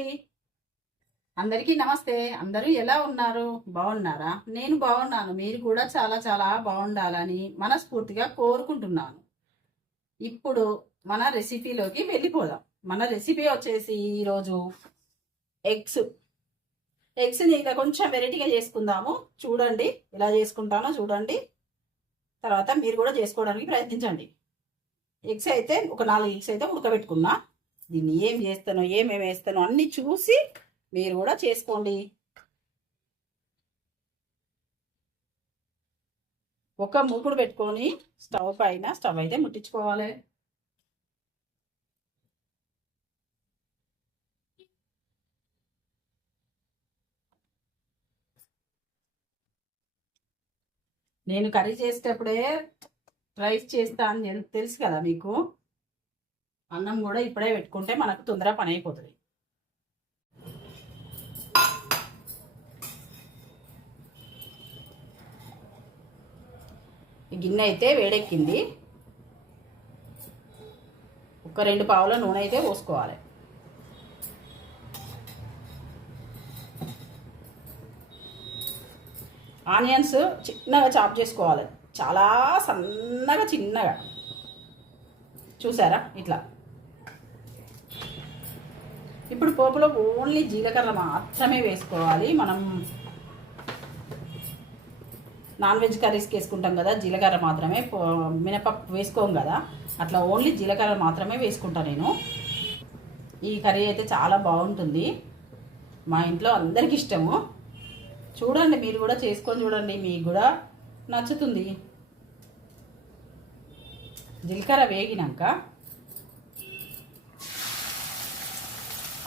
Hi. అందరికీ నమస్తే. అందరూ ఎలా ఉన్నారు? బాగున్నారా? నేను బాగున్నాను. మీరు కూడా చాలా చాలా బాగుండాలని మనస్ఫూర్తిగా కోరుకుంటున్నాను. ఇప్పుడు మన రెసిపీలోకి వెళ్ళిపోదాం. మన రెసిపీ వచ్చేసి ఈరోజు ఎగ్స్. ఎగ్స్ని ఇంకా కొంచెం వెరైటీగా చేసుకుందాము. చూడండి ఎలా చేసుకుంటానో చూడండి. తర్వాత మీరు కూడా చేసుకోవడానికి ప్రయత్నించండి. ఎగ్స్ అయితే ఒక నాలుగు ఎగ్స్ అయితే ఉడకబెట్టుకున్నా. దీన్ని ఏం చేస్తానో ఏమేమి వేస్తానో అన్ని చూసి మీరు కూడా చేసుకోండి. ఒక మూకుడు పెట్టుకొని స్టవ్ పైన స్టవ్ అయితే ముట్టించుకోవాలి. నేను కర్రీ చేసేటప్పుడే రైస్ చేస్తా అని తెలుసు కదా మీకు? అన్నం కూడా ఇప్పుడే పెట్టుకుంటే మనకు తొందరగా పని అయిపోతుంది. గిన్నె అయితే వేడెక్కింది. ఒక రెండు పావుల నూనె అయితే పోసుకోవాలి. ఆనియన్స్ చిన్నగా చాప్ చేసుకోవాలి. చాలా సన్నగా చిన్నగా. చూసారా? ఇట్లా. ఇప్పుడు పోపులో ఓన్లీ జీలకర్ర మాత్రమే వేసుకోవాలి. మనం నాన్ వెజ్ కర్రీస్కి వేసుకుంటాం కదా జీలకర్ర మాత్రమే పో- మినపప్పు వేసుకోం కదా అట్లా ఓన్లీ జీలకర్ర మాత్రమే వేసుకుంటా నేను. ఈ కర్రీ అయితే చాలా బాగుంటుంది. మా ఇంట్లో అందరికి ఇష్టము. చూడండి మీరు కూడా చేసుకొని చూడండి మీకు కూడా నచ్చుతుంది. జీలకర్ర వేగినాక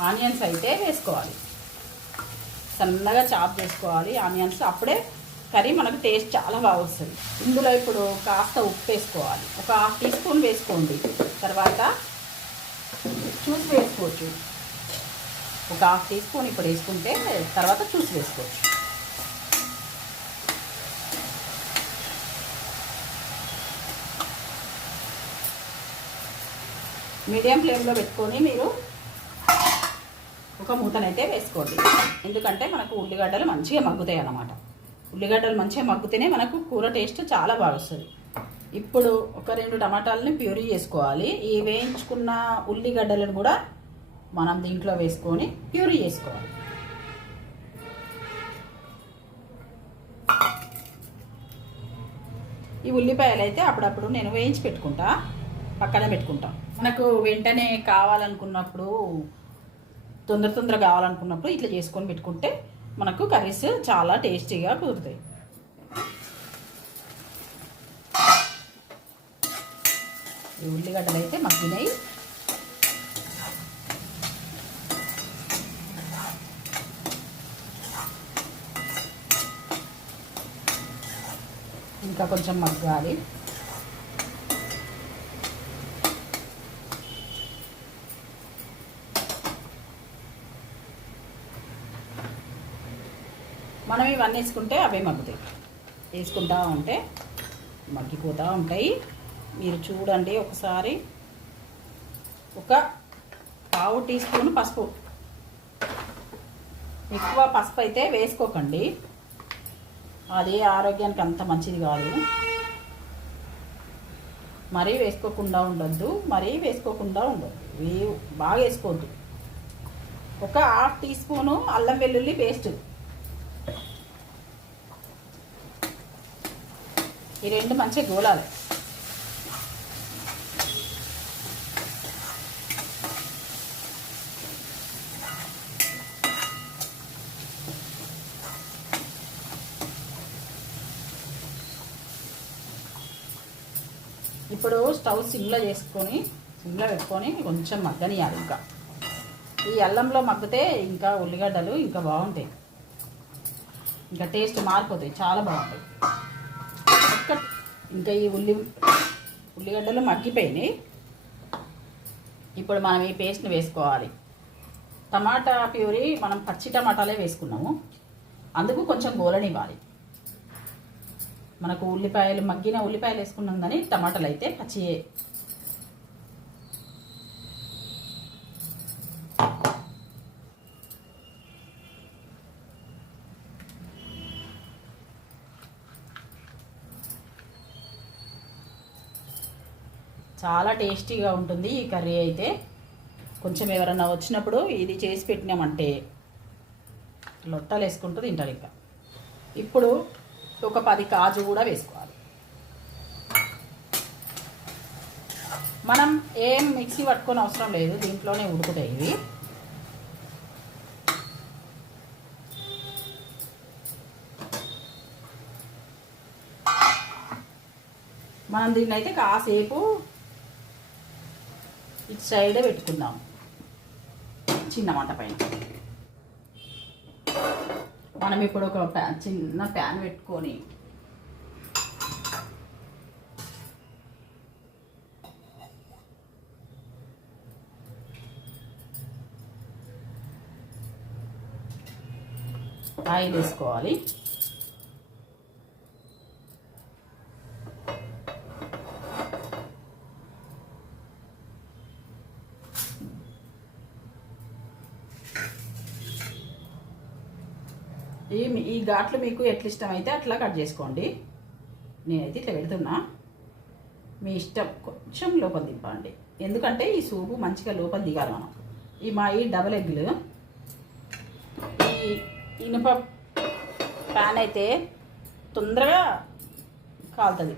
ఆనియన్స్ అయితే వేసుకోవాలి. సన్నగా చాప్ చేసుకోవాలి ఆనియన్స్. అప్పుడే కర్రీ మనకు టేస్ట్ చాలా బాగా వస్తుంది. ఇందులో ఇప్పుడు కాస్త ఉప్పు వేసుకోవాలి. ఒక హాఫ్ టీ స్పూన్ వేసుకోండి. తర్వాత చూసి వేసుకోవచ్చు. ఒక హాఫ్ టీ స్పూన్ ఇప్పుడు వేసుకుంటే తర్వాత చూసి వేసుకోవచ్చు. మీడియం ఫ్లేమ్లో పెట్టుకొని మీరు ఒక మూతనైతే వేసుకోండి. ఎందుకంటే మనకు ఉల్లిగడ్డలు మంచిగా మగ్గుతాయి అన్నమాట. ఉల్లిగడ్డలు మంచిగా మగ్గుతేనే మనకు కూర టేస్ట్ చాలా బాగా వస్తుంది. ఇప్పుడు ఒక రెండు టమాటాలని ప్యూరీ చేసుకోవాలి. ఈ వేయించుకున్న ఉల్లిగడ్డలను కూడా మనం దీంట్లో వేసుకొని ప్యూరీ చేసుకోవాలి. ఈ ఉల్లిపాయలు అయితే అప్పుడప్పుడు నేను వేయించి పెట్టుకుంటా. పక్కన పెట్టుకుంటా. మనకు వెంటనే కావాలనుకున్నప్పుడు తొందర తొందర కావాలనుకున్నప్పుడు ఇట్లా చేసుకొని పెట్టుకుంటే మనకు కర్రీస్ చాలా టేస్టీగా కుదురుతాయి. ఈ ఉల్లిగడ్డలు అయితే మగ్గినాయి. ఇంకా కొంచెం మగ్గాలి. ఇవన్నీ వేసుకుంటే అవే మగ్గుతాయి. వేసుకుంటా ఉంటే మగ్గిపోతూ ఉంటాయి. మీరు చూడండి ఒకసారి. ఒక పావు టీ స్పూన్ పసుపు. ఎక్కువ పసుపు అయితే వేసుకోకండి. అది ఆరోగ్యానికి అంత మంచిది కాదు. మరీ వేసుకోకుండా ఉండొద్దు. మరీ వేసుకోకుండా ఉండొద్దు. వే- బాగా వేసుకోవద్దు. ఒక హాఫ్ టీ స్పూను అల్లం వెల్లుల్లి పేస్ట్. ఈ రెండు మంచిగా గోలాలి. ఇప్పుడు స్టవ్ సిమ్లో చేసుకొని సిమ్లో పెట్టుకొని కొంచెం మగ్గనియాలి ఇంకా. ఈ అల్లంలో మగ్గితే ఇంకా ఉల్లిగడ్డలు ఇంకా బాగుంటాయి. ఇంకా టేస్ట్ మారిపోతాయి చాలా బాగుంటాయి. ఇంకా ఈ ఉల్లి ఉల్లిగడ్డలు మగ్గిపోయినాయి. ఇప్పుడు మనం ఈ పేస్ట్ని వేసుకోవాలి. టమాటా ప్యూరీ మనం పచ్చి టమాటాలే వేసుకున్నాము. అందుకు కొంచెం గోలనివ్వాలి. మనకు ఉల్లిపాయలు మగ్గిన ఉల్లిపాయలు వేసుకున్నాం కానీ టమాటాలు అయితే పచ్చి చాలా టేస్టీగా ఉంటుంది ఈ కర్రీ అయితే. కొంచెం ఎవరన్నా వచ్చినప్పుడు ఇది చేసి పెట్టినామంటే లొట్టలు వేసుకుంటూ తింటారు ఇంకా. ఇప్పుడు ఒక పది కాజు కూడా వేసుకోవాలి. మనం ఏం మిక్సీ పట్టుకొని అవసరం లేదు దీంట్లోనే ఉడుకుతాయి ఇవి. మనం దీన్ని అయితే కాసేపు ఇటు సైడే పెట్టుకుందాం. చిన్న మంట పైన. మనం ఇప్పుడు ఒక ప్యాన్ చిన్న ప్యాన్ పెట్టుకొని ఆయిల్ వేసుకోవాలి. ఈ ఈ ఘాట్లు మీకు ఎట్లా ఇష్టం అయితే అట్లా కట్ చేసుకోండి. నేనైతే ఇట్లా పెడుతున్నా. మీ ఇష్టం కొంచెం లోపల దింపండి. ఎందుకంటే ఈ సూపు మంచిగా లోపల దిగాలి మనం. ఈ మా ఈ డబల్ ఎగ్లు ఈ ఇనుప ప్యాన్ అయితే తొందరగా కాలుతుంది.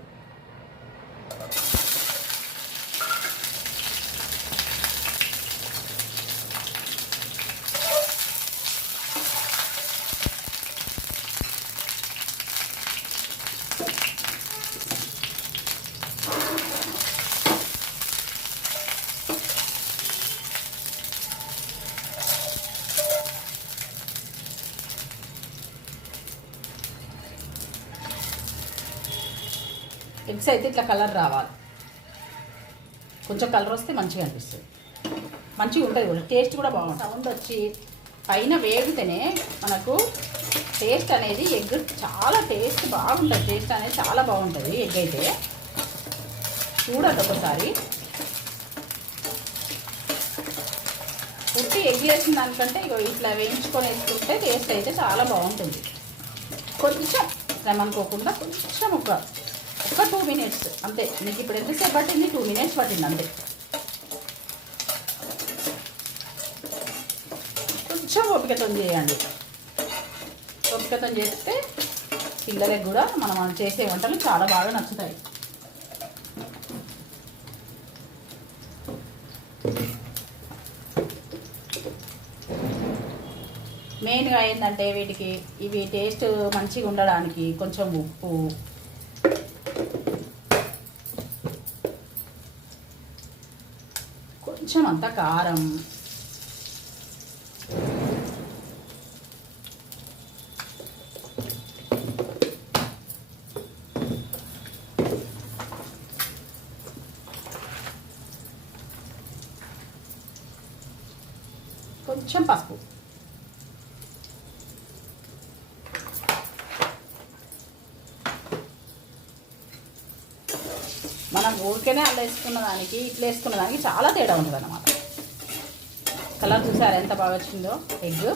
మిక్స్ అయితే ఇట్లా కలర్ రావాలి. కొంచెం కలర్ వస్తే మంచిగా అనిపిస్తుంది. మంచిగా ఉంటుంది కూడా. టేస్ట్ కూడా బాగుంటుంది. సౌండ్ వచ్చి పైన వేగితేనే మనకు టేస్ట్ అనేది ఎగ్ చాలా టేస్ట్ బాగుంటుంది. టేస్ట్ అనేది చాలా బాగుంటుంది ఎగ్ అయితే. చూడండి ఒకసారి. ఉట్టి ఎగ్ వేసిన దానికంటే ఇగో ఇట్లా వేయించుకొని వేసుకుంటే టేస్ట్ అయితే చాలా బాగుంటుంది. కొంచెం ఏమనుకోకుండా కొంచెం ఒక ఒక టూ మినిట్స్ అంతే. మీకు ఇప్పుడు ఎంతసేపు పట్టింది? టూ మినిట్స్ పట్టింది అంతే. కొంచెం ఓపికతో చేయండి. ఓపికతో చేస్తే పిల్లలకు కూడా మనం చేసే వంటలు చాలా బాగా నచ్చుతాయి. మెయిన్గా ఏంటంటే వీటికి ఇవి టేస్ట్ మంచిగా ఉండడానికి కొంచెం ఉప్పు కొంచెం అంత కారం. కొంచెం పసుపు మనం ఊరికేనే అలా వేసుకున్న దానికి ఇట్లా వేసుకున్న దానికి చాలా తేడా ఉంటుంది అన్నమాట కలర్ చూసారు ఎంత బాగా వచ్చిందో? ఎగ్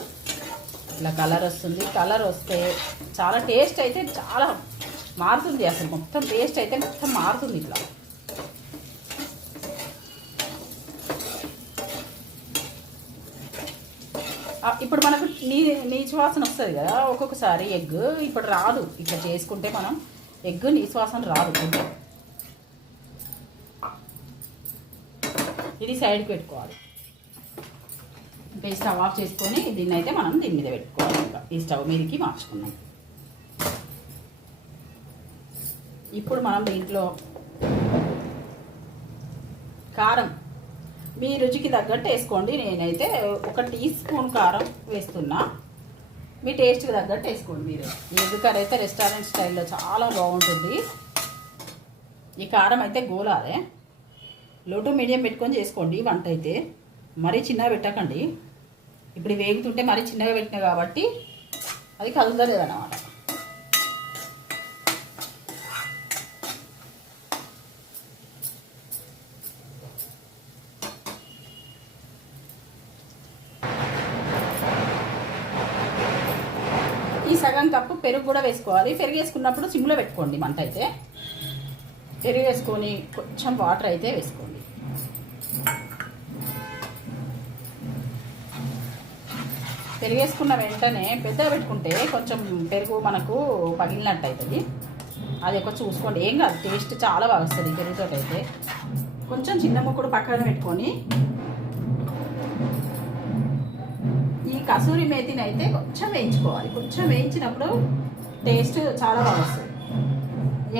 ఇట్లా కలర్ వస్తుంది. కలర్ వస్తే చాలా టేస్ట్ అయితే చాలా మారుతుంది అసలు. మొత్తం టేస్ట్ అయితే మొత్తం మారుతుంది ఇట్లా. ఇప్పుడు మనకు నీ నీచువాసన వస్తుంది కదా ఒక్కొక్కసారి ఎగ్ ఇప్పుడు రాదు. ఇట్లా చేసుకుంటే మనం ఎగ్ నీచువాసన రాదు. ఇది సైడ్కి పెట్టుకోవాలి. ఇంకా స్టవ్ ఆఫ్ చేసుకొని దీన్ని అయితే మనం దీని మీద పెట్టుకోవాలి. ఇంకా ఈ స్టవ్ మీదకి మార్చుకున్నాం ఇప్పుడు మనం దీంట్లో కారం మీ రుచికి తగ్గట్టు వేసుకోండి. నేనైతే ఒక టీ స్పూన్ కారం వేస్తున్నా. మీ టేస్ట్కి తగ్గట్టు వేసుకోండి మీరు. ఈ ఎగ్ అయితే రెస్టారెంట్ స్టైల్లో చాలా బాగుంటుంది. ఈ కారం అయితే గోలాదే లో మీడియం పెట్టుకొని చేసుకోండి వంట అయితే. మరీ చిన్నగా పెట్టకండి. ఇప్పుడు వేగుతుంటే మరీ చిన్నగా పెట్టినా కాబట్టి అది కదులుతలేదు అన్నమాట ఈ సగం కప్పు పెరుగు కూడా వేసుకోవాలి. పెరుగు వేసుకున్నప్పుడు సిమ్లో పెట్టుకోండి మంట అయితే. పెరుగు వేసుకొని కొంచెం వాటర్ అయితే వేసుకోండి. పెరిగేసుకున్న వెంటనే పెద్దగా పెట్టుకుంటే కొంచెం పెరుగు మనకు పగిలినట్టు అవుతుంది అది ఒక చూసుకోండి. ఏం కాదు టేస్ట్ చాలా బాగా వస్తుంది పెరుగుతో అయితే కొంచెం చిన్న ముక్కుడు పక్కన పెట్టుకొని ఈ కసూరి మేతిని అయితే కొంచెం వేయించుకోవాలి. కొంచెం వేయించినప్పుడు టేస్ట్ చాలా బాగా వస్తుంది.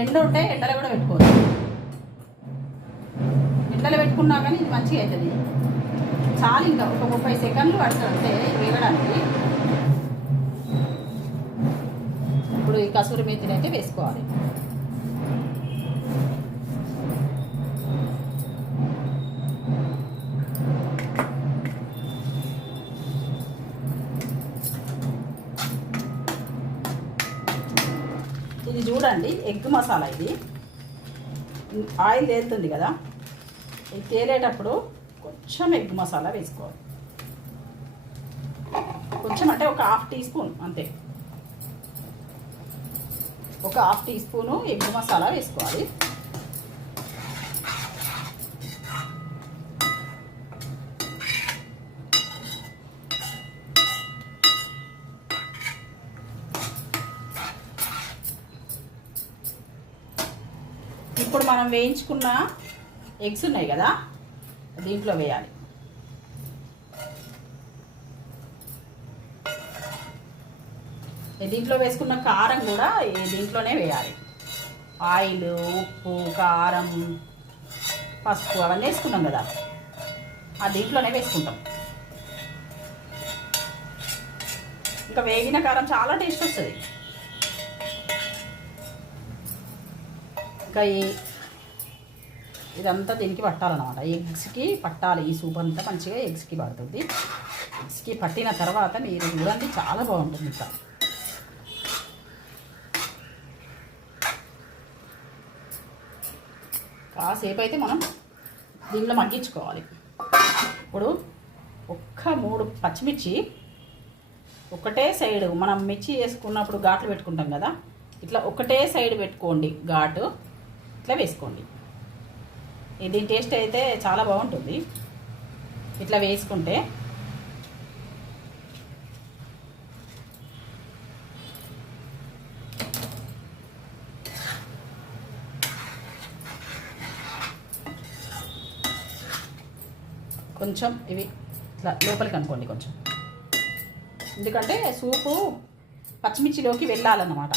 ఎండ ఉంటే ఎండలో కూడా పెట్టుకోవచ్చు. ఎండలో పెట్టుకున్నా కానీ ఇది మంచిగా అవుతుంది చాలు ఇంకా ఒక ముప్పై సెకండ్లు పడుతుంటే అంతే వేగడానికి. ఇప్పుడు ఈ కసూరి మేతిని అయితే వేసుకోవాలి. ఇది చూడండి ఎగ్ మసాలా ఇది. ఆయిల్ తేలుతుంది కదా. ఇది తేలేటప్పుడు కొంచెం ఎగ్ మసాలా వేసుకోవాలి. కొంచెం అంటే ఒక హాఫ్ టీ స్పూన్ అంతే. ఒక half teaspoon egg masala వేసుకోవాలి. ఇప్పుడు మనం వేయించుకున్న ఎగ్స్ ఉన్నాయి కదా దీంట్లో వేయాలి. దీంట్లో వేసుకున్న కారం కూడా దీంట్లోనే వేయాలి. ఆయిల్ ఉప్పు కారం పసుపు అవన్నీ వేసుకున్నాం కదా. ఆ దీంట్లోనే వేసుకుంటాం. ఇంకా వేగిన కారం చాలా టేస్ట్ వస్తుంది. ఇంకా ఈ ఇదంతా దీనికి పట్టాలన్నమాట. ఎగ్స్కి పట్టాలి. ఈ సూప్ అంతా మంచిగా ఎగ్స్కి పడుతుంది. ఎగ్స్కి పట్టిన తర్వాత మీరు చూడండి చాలా బాగుంటుంది ఇంకా. కాసేపు అయితే మనం దీనిలో మగ్గించుకోవాలి. ఇప్పుడు ఒక్క మూడు పచ్చిమిర్చి ఒకటే సైడ్ మనం మిర్చి వేసుకున్నప్పుడు ఘాట్లు పెట్టుకుంటాం కదా ఇట్లా ఒకటే సైడ్ పెట్టుకోండి ఘాటు ఇట్లా వేసుకోండి. దీని టేస్ట్ అయితే చాలా బాగుంటుంది. ఇట్లా వేసుకుంటే. కొంచెం ఇవి ఇట్లా లోపలికి అనుకోండి కొంచెం. ఎందుకంటే సూపు పచ్చిమిర్చిలోకి వెళ్ళాలన్నమాట.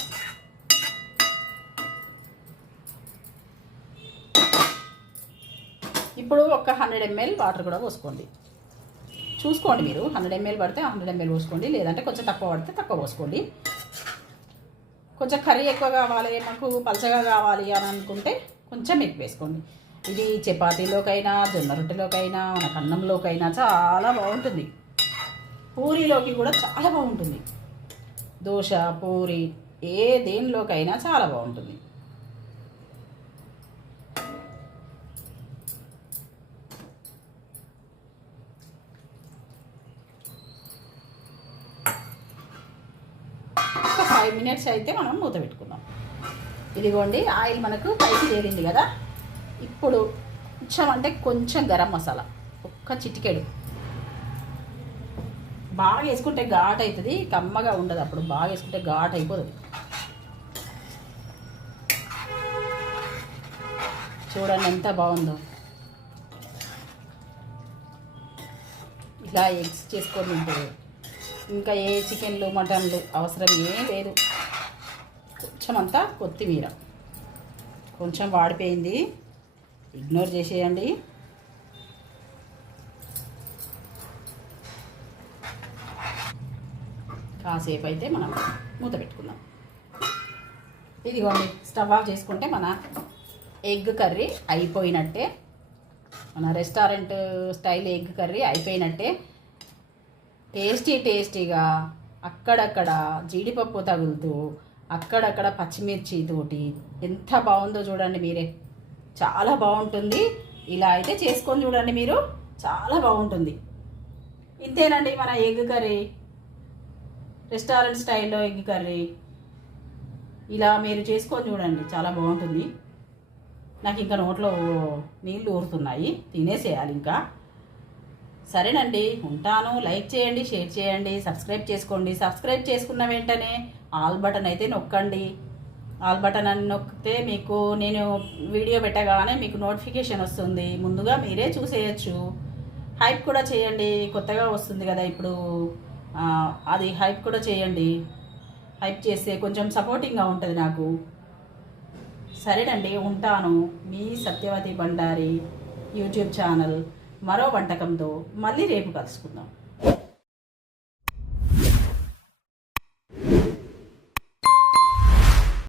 ఇప్పుడు ఒక హండ్రెడ్ ఎంఎల్ వాటర్ కూడా పోసుకోండి. చూసుకోండి మీరు హండ్రెడ్ ఎంఎల్ పడితే హండ్రెడ్ ఎంఎల్ పోసుకోండి లేదంటే కొంచెం తక్కువ పడితే తక్కువ పోసుకోండి. కొంచెం కర్రీ ఎక్కువ కావాలి మాకు పలచగా కావాలి అని అనుకుంటే కొంచెం ఎక్కువ వేసుకోండి. ఇది చపాతీలోకైనా జొన్న రొట్టెలోకైనా మన అన్నంలోకైనా చాలా బాగుంటుంది. పూరీలోకి కూడా చాలా బాగుంటుంది. దోశ పూరి ఏ దేనిలోకైనా చాలా బాగుంటుంది. మినిట్స్ అయితే మనం మూత పెట్టుకుందాం. ఇదిగోండి ఆయిల్ మనకు పైకి తేలింది కదా? ఇప్పుడు కొంచెం అంటే కొంచెం గరం మసాలా ఒక్క చిటికెడు. బాగా వేసుకుంటే ఘాట్ అవుతుంది కమ్మగా ఉండదు అప్పుడు బాగా వేసుకుంటే ఘాట్ అయిపోతుంది. చూడండి ఎంత బాగుందో. ఇలా ఎగ్స్ చేసుకొని తింటే ఇంకా ఏ చికెన్లు మటన్లు అవసరం ఏం లేదు. కొంచెం అంతా కొత్తిమీర. కొంచెం వాడిపోయింది. ఇగ్నోర్ చేసేయండి. కాసేపు అయితే మనం మూత పెట్టుకుందాం. ఇదిగోండి స్టవ్ ఆఫ్ చేసుకుంటే మన ఎగ్ కర్రీ అయిపోయినట్టే. మన రెస్టారెంట్ స్టైల్ ఎగ్ కర్రీ అయిపోయినట్టే. టేస్టీ టేస్టీగా అక్కడక్కడ జీడిపప్పు తగులుతూ అక్కడక్కడ పచ్చిమిర్చి తోటి ఎంత బాగుందో చూడండి మీరే. చాలా బాగుంటుంది. ఇలా అయితే చేసుకొని చూడండి మీరు. చాలా బాగుంటుంది. ఇంతేనండి మన ఎగ్ కర్రీ. రెస్టారెంట్ స్టైల్లో ఎగ్ కర్రీ. ఇలా మీరు చేసుకొని చూడండి. చాలా బాగుంటుంది. నాకు ఇంకా నోట్లో నీళ్ళు ఊరుతున్నాయి. తినేసేయాలి ఇంకా. సరేనండి ఉంటాను. లైక్ చేయండి షేర్ చేయండి సబ్స్క్రైబ్ చేసుకోండి. సబ్స్క్రైబ్ చేసుకున్న వెంటనే ఆల్ బటన్ అయితే నొక్కండి. ఆల్ బటన్ అని నొక్కితే మీకు నేను వీడియో పెట్టగానే మీకు నోటిఫికేషన్ వస్తుంది. ముందుగా మీరే చూసేయచ్చు. హైప్ కూడా చేయండి. కొత్తగా వస్తుంది కదా ఇప్పుడు. అది హైప్ కూడా చేయండి. హైప్ చేస్తే కొంచెం సపోర్టింగ్గా ఉంటుంది నాకు. సరేనండి ఉంటాను. మీ సత్యవతి బండారి యూట్యూబ్ ఛానల్. మరో వంటకంతో మళ్ళీ రేపు కలుసుకుందాం.